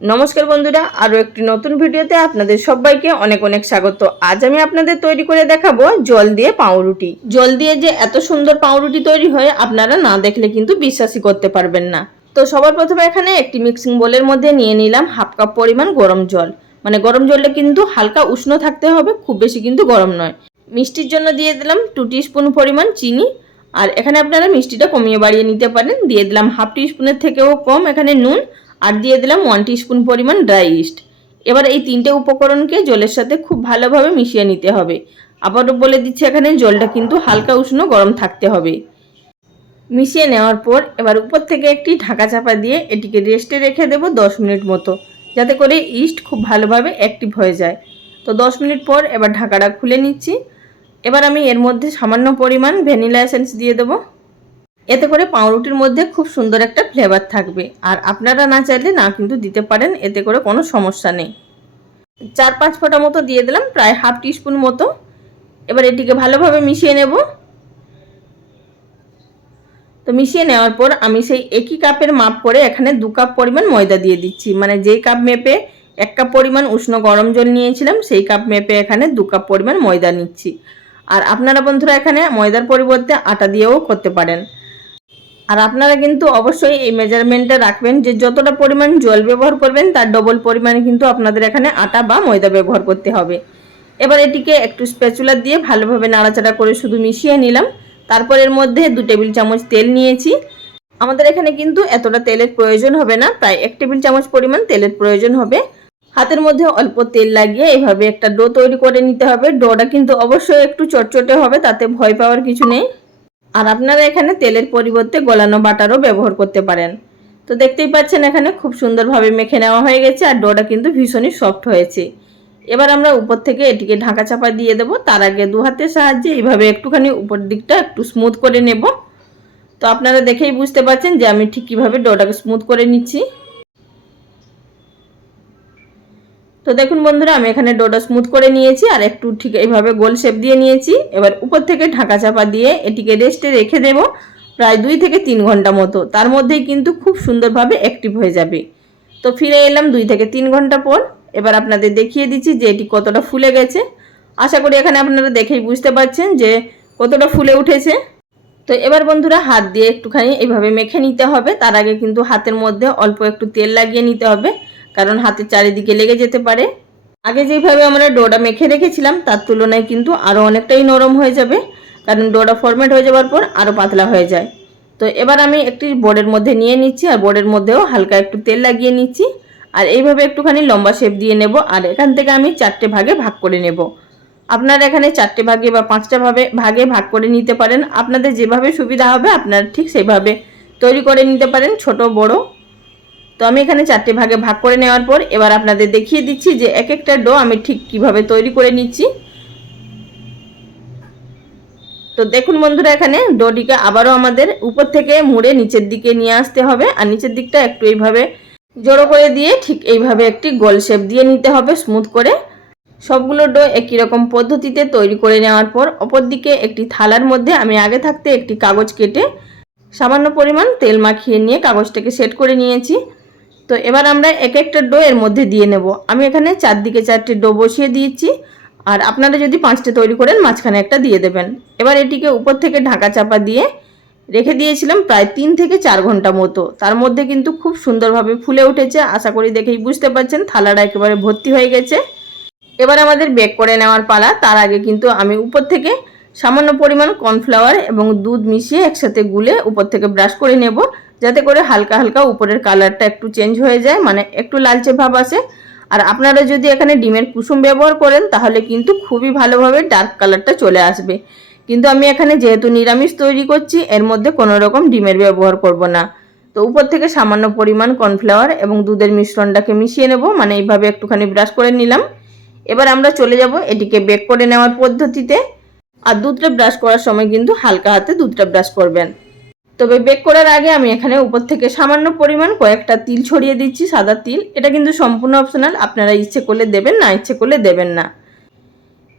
নমস্কার বন্ধুরা, আরও একটি নতুন ভিডিওতে আপনাদের সবাইকে অনেক অনেক স্বাগত। আজ আমি আপনাদের তৈরি করে দেখাবো জল দিয়ে পাউরুটি। জল দিয়ে যে এত সুন্দর পাউরুটি তৈরি হয় আপনারা না দেখলে কিন্তু বিশ্বাসই করতে পারবেন না। তো সবার প্রথমে এখানে একটি মিক্সিং বোলের মধ্যে নিয়ে নিলাম হাফ কাপ পরিমাণ গরম জল। মানে গরম জলটা কিন্তু হালকা উষ্ণ থাকতে হবে, খুব বেশি কিন্তু গরম নয়। মিষ্টির জন্য দিয়ে দিলাম 2 টিস্পুন পরিমাণ চিনি। আর এখানে আপনারা মিষ্টিটা কমিয়ে বাড়িয়ে নিতে পারেন। দিয়ে দিলাম হাফ টিস্পুনের থেকেও কম এখানে নুন। আর দিয়ে দিলাম 1 টিস্পুন পরিমাণ ড্রাই ইস্ট। এবার এই তিনটে উপকরণকে জলের সাথে খুব ভালোভাবে মিশিয়ে নিতে হবে। আবারও বলে দিচ্ছি, এখানে জলটা কিন্তু হালকা উষ্ণ গরম থাকতে হবে। মিশিয়ে নেওয়ার পর এবার উপর থেকে একটি ঢাকা চাপা দিয়ে এটিকে রেস্টে রেখে দেব 10 মিনিট মতো, যাতে করে ইস্ট খুব ভালোভাবে অ্যাক্টিভ হয়ে যায়। তো 10 মিনিট পর এবার ঢাকাটা খুলে নিচ্ছি। এবার আমি এর মধ্যে সামান্য পরিমাণ ভ্যানিলা এসেন্স দিয়ে দেবো। এতে করে পাউরুটির মধ্যে খুব সুন্দর একটা ফ্লেভার থাকবে। আর আপনারা না চাইলে না কিন্তু দিতে পারেন, এতে করে কোনো সমস্যা নেই। 4-5 ফোঁটা মতো দিয়ে দিলাম, প্রায় হাফ টিস্পুন মতো। এবার এটিকে ভালোভাবে মিশিয়ে নেব। তো মিশিয়ে নেওয়ার পর আমি সেই একই কাপের মাপ করে এখানে 2 কাপ পরিমাণ ময়দা দিয়ে দিচ্ছি। মানে যেই কাপ মেপে 1 কাপ পরিমাণ উষ্ণ গরম জল নিয়েছিলাম সেই কাপ মেপে এখানে 2 কাপ পরিমাণ ময়দা নিচ্ছি। আর আপনারা বন্ধুরা এখানে ময়দার পরিবর্তে আটা দিয়েও করতে পারেন। আর আপনারা কিন্তু অবশ্যই এই মেজারমেন্টটা রাখবেন যে যতটা পরিমাণ জল ব্যবহার করবেন তার ডবল পরিমাণে কিন্তু আপনাদের এখানে আটা বা ময়দা ব্যবহার করতে হবে। এবার এটিকে একটু স্প্যাচুলা দিয়ে ভালোভাবে নাড়াচাড়া করে শুধু মিশিয়ে নিলাম। তারপর এর মধ্যে 2 টেবিল চামচ তেল নিয়েছি। আমাদের এখানে কিন্তু এতটা তেলের প্রয়োজন হবে না, প্রায় 1 টেবিল চামচ পরিমাণ তেলের প্রয়োজন হবে। হাতের মধ্যে অল্প তেল লাগিয়ে এইভাবে একটা ডো তৈরি করে নিতে হবে। ডোটা কিন্তু অবশ্যই একটু চটচটে হবে, তাতে ভয় পাওয়ার কিছু নেই। আর আপনারা এখানে তেলের পরিবর্তে গলানো বাটারও ব্যবহার করতে পারেন। তো দেখতেই পাচ্ছেন এখানে খুব সুন্দরভাবে মেখে নেওয়া হয়ে গেছে আর ডোটা কিন্তু ভীষণই সফট হয়েছে। এবার আমরা উপর থেকে এটিকে ঢাকা চাপা দিয়ে দেব। তার আগে 2 হাতের সাহায্যে এইভাবে একটুখানি উপর দিকটা একটু স্মুথ করে নেব। তো আপনারা দেখেই বুঝতে পারছেন যে আমি ঠিক কীভাবে ডোটাকে স্মুথ করে নিচ্ছি। তো দেখুন বন্ধুরা, আমি এখানে ডোটা স্মুথ করে নিয়েছি আর একটু ঠিক এইভাবে গোল শেপ দিয়ে নিয়েছি। এবার উপর থেকে ঢাকা চাপা দিয়ে এটিকে রেস্টে রেখে দেব প্রায় 2 থেকে 3 ঘন্টা মতো। তার মধ্যেই কিন্তু খুব সুন্দরভাবে অ্যাক্টিভ হয়ে যাবে। তো ফিরে এলাম 2 থেকে 3 ঘন্টা পর। এবার আপনাদের দেখিয়ে দিচ্ছি যে এটি কতটা ফুলে গেছে। আশা করি এখানে আপনারা দেখেই বুঝতে পারছেন যে কতটা ফুলে উঠেছে। তো এবার বন্ধুরা হাত দিয়ে একটুখানি এইভাবে মেখে নিতে হবে। তার আগে কিন্তু হাতের মধ্যে অল্প একটু তেল লাগিয়ে নিতে হবে, কারণ হাতের চারিদিকে লেগে যেতে পারে। আগে যেভাবে আমরা ডোটা মেখে রেখেছিলাম তার তুলনায় কিন্তু আরও অনেকটাই নরম হয়ে যাবে, কারণ ডোটা ফরমেট হয়ে যাওয়ার পর আরও পাতলা হয়ে যায়। তো এবার আমি একটি বোর্ডের মধ্যে নিয়ে নিচ্ছি আর বোর্ডের মধ্যেও হালকা একটু তেল লাগিয়ে নিচ্ছি। আর এইভাবে একটুখানি লম্বা শেপ দিয়ে নেব। আর এখান থেকে আমি 4টে ভাগে ভাগ করে নেব। আপনারা এখানে 4টে ভাগে বা 5টা ভাগে ভাগ করে নিতে পারেন। আপনাদের যেভাবে সুবিধা হবে আপনারা ঠিক সেইভাবে তৈরি করে নিতে পারেন, ছোট বড়। তো আমি এখানে 4টে ভাগে ভাগ করে নেওয়ার পর এবার আপনাদের দেখিয়ে দিচ্ছি যে এক একটা ডো আমি ঠিক কিভাবে তৈরি করে নিচ্ছি। তো দেখুন বন্ধুরা, এখানে ডোটিকে আবারও আমাদের উপর থেকে মুড়ে নিচের দিকে নিয়ে আসতে হবে। আর নিচের দিকটা একটু এইভাবে জড়ো করে দিয়ে ঠিক এইভাবে একটি গোল শেপ দিয়ে নিতে হবে স্মুথ করে। সবগুলো ডো একই রকম পদ্ধতিতে তৈরি করে নেওয়ার পর অপর দিকে একটি থালার মধ্যে আমি আগে থাকতে একটি কাগজ কেটে সামান্য পরিমাণ তেল মাখিয়ে নিয়ে কাগজটাকে সেট করে নিয়েছি। তো এবার আমরা এক একটা ডো এর মধ্যে দিয়ে নেব। আমি এখানে 4 দিকে 4টে ডো বসিয়ে দিয়েছি। আর আপনারা যদি 5টে তৈরি করেন মাঝখানে একটা দিয়ে দেবেন। এবার এটিকে উপর থেকে ঢাকা চাপা দিয়ে রেখে দিয়েছিলাম প্রায় 3 থেকে 4 ঘন্টা মতো। তার মধ্যে কিন্তু খুব সুন্দরভাবে ফুলে উঠেছে। আশা করি দেখেই বুঝতে পারছেন থালাটা একেবারে ভর্তি হয়ে গেছে। এবার আমাদের বেক করে নেওয়ার পালা। তার আগে কিন্তু আমি উপর থেকে সামান্য পরিমাণ কর্নফ্লাওয়ার এবং দুধ মিশিয়ে একসাথে গুলে উপর থেকে ব্রাশ করে নেব, যাতে করে হালকা হালকা উপরের কালারটা একটু চেঞ্জ হয়ে যায়, মানে একটু লালচে ভাব আসে। আর আপনারা যদি এখানে ডিমের কুসুম ব্যবহার করেন তাহলে কিন্তু খুবই ভালোভাবে ডার্ক কালারটা চলে আসবে। কিন্তু আমি এখানে যেহেতু নিরামিষ তৈরি করছি এর মধ্যে কোনো রকম ডিমের ব্যবহার করব না। তো উপর থেকে সামান্য পরিমাণ কর্নফ্লাওয়ার এবং দুধের মিশ্রণটাকে মিশিয়ে নেব, মানে এইভাবে একটুখানি ব্রাশ করে নিলাম। এবার আমরা চলে যাব এটিকে বেক করে নেওয়ার পদ্ধতিতে। আর দুধটা ব্রাশ করার সময় কিন্তু হালকা হাতে দুধটা ব্রাশ করবেন। তবে বেক করার আগে আমি এখানে উপর থেকে সামান্য পরিমাণ কয়েকটা তিল ছড়িয়ে দিচ্ছি, সাদা তিল। এটা কিন্তু সম্পূর্ণ অপশনাল, আপনারা ইচ্ছে করলে দেবেন, না ইচ্ছে করলে দেবেন না।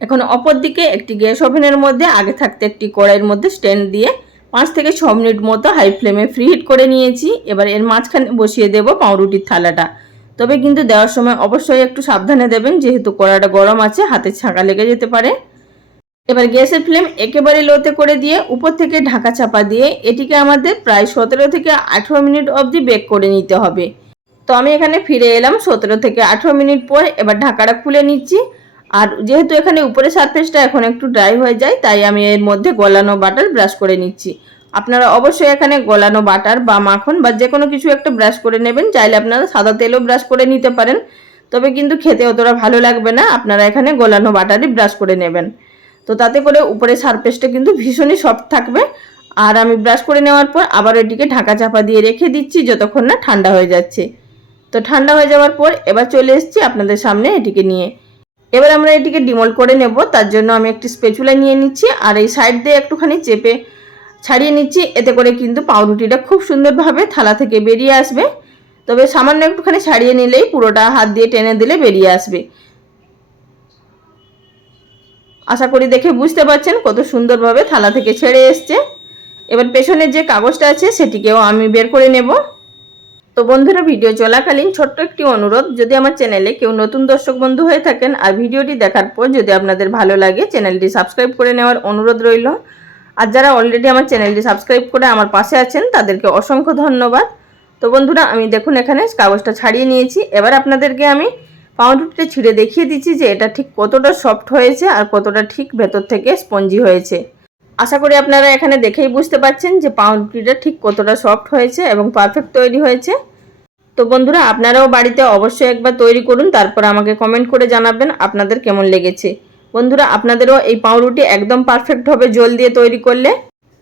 এখন অপর দিকে একটি গ্যাস ওভেনের মধ্যে আগে থাকতে একটি কড়াইয়ের মধ্যে স্ট্যান্ড দিয়ে 5 থেকে 6 মিনিট মতো হাই ফ্লেমে ফ্রি হিট করে নিয়েছি। এবার এর মাঝখানে বসিয়ে দেব পাউরুটির থালাটা। তবে কিন্তু দেওয়ার সময় অবশ্যই একটু সাবধানে দেবেন, যেহেতু কড়াটা গরম আছে, হাতে ছাঁকা লেগে যেতে পারে। এবার গ্যাসের ফ্লেম একেবারে লোতে করে দিয়ে উপর থেকে ঢাকা চাপা দিয়ে এটিকে আমাদের প্রায় 17 থেকে 18 মিনিট অবধি বেক করে নিতে হবে। তো আমি এখানে ফিরে এলাম 17 থেকে 18 মিনিট পর। এবার ঢাকাটা খুলে নিচ্ছি। আর যেহেতু এখানে উপরে সারফেসটা এখন একটু ড্রাই হয়ে যায়, তাই আমি এর মধ্যে গলানো বাটার ব্রাশ করে নিচ্ছি। আপনারা অবশ্যই এখানে গলানো বাটার বা মাখন বা যে কোনো কিছু একটা ব্রাশ করে নেবেন। চাইলে আপনারা সাদা তেলও ব্রাশ করে নিতে পারেন, তবে কিন্তু খেতে অতটা ভালো লাগবে না। আপনারা এখানে গলানো বাটারই ব্রাশ করে নেবেন, তো তাতে করে উপরে সারফেসটা কিন্তু ভীষণই সফট থাকবে। আর আমি ব্রাশ করে নেওয়ার পর আবার এটিকে ঢাকা চাপা দিয়ে রেখে দিচ্ছি যতক্ষণ না ঠান্ডা হয়ে যাচ্ছে। তো ঠান্ডা হয়ে যাওয়ার পর এবার চলে এসেছি আপনাদের সামনে এটিকে নিয়ে। এবার আমরা এটিকে ডিমোল্ড করে নেব। তার জন্য আমি একটি স্প্যাচুলা নিয়ে নিচ্ছি আর এই সাইড দিয়ে একটুখানি চেপে ছাড়িয়ে নিচ্ছি। এতে করে কিন্তু পাউরুটিটা খুব সুন্দরভাবে থালা থেকে বেরিয়ে আসবে। তবে সামান্য একটুখানি ছাড়িয়ে নিলেই পুরোটা হাত দিয়ে টেনে দিলে বেরিয়ে আসবে। আশা করি দেখে বুঝতে পারছেন কত সুন্দরভাবে থালা থেকে ছেড়ে এসছে। এবার পেছনের যে কাগজটা আছে সেটিকেও আমি বের করে নেব। তো বন্ধুরা, ভিডিও চলাকালীন ছোট্ট একটি অনুরোধ, যদি আমার চ্যানেলে কেউ নতুন দর্শক বন্ধু হয়ে থাকেন আর ভিডিওটি দেখার পর যদি আপনাদের ভালো লাগে, চ্যানেলটি সাবস্ক্রাইব করে নেওয়ার অনুরোধ রইল। আর যারা অলরেডি আমার চ্যানেলটি সাবস্ক্রাইব করে আমার পাশে আছেন তাদেরকে অসংখ্য ধন্যবাদ। তো বন্ধুরা, আমি দেখুন এখানে কাগজটা ছাড়িয়ে নিয়েছি। এবার আপনাদেরকে আমি পাউরুটিটা ছিঁড়ে দেখিয়ে দিচ্ছি যে এটা ঠিক কতটা সফট হয়েছে আর কতটা ঠিক ভেতর থেকে স্পঞ্জি হয়েছে। আশা করি আপনারা এখানে দেখেই বুঝতে পারছেন যে পাউরুটিটা ঠিক কতটা সফট হয়েছে এবং পারফেক্ট তৈরি হয়েছে। তো বন্ধুরা, আপনারাও বাড়িতে অবশ্যই একবার তৈরি করুন, তারপর আমাকে কমেন্ট করে জানাবেন আপনাদের কেমন লেগেছে। বন্ধুরা, আপনাদেরও এই পাউরুটি একদম পারফেক্ট হবে জল দিয়ে তৈরি করলে।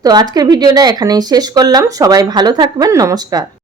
তো আজকের ভিডিওটা এখানেই শেষ করলাম। সবাই ভালো থাকবেন। নমস্কার।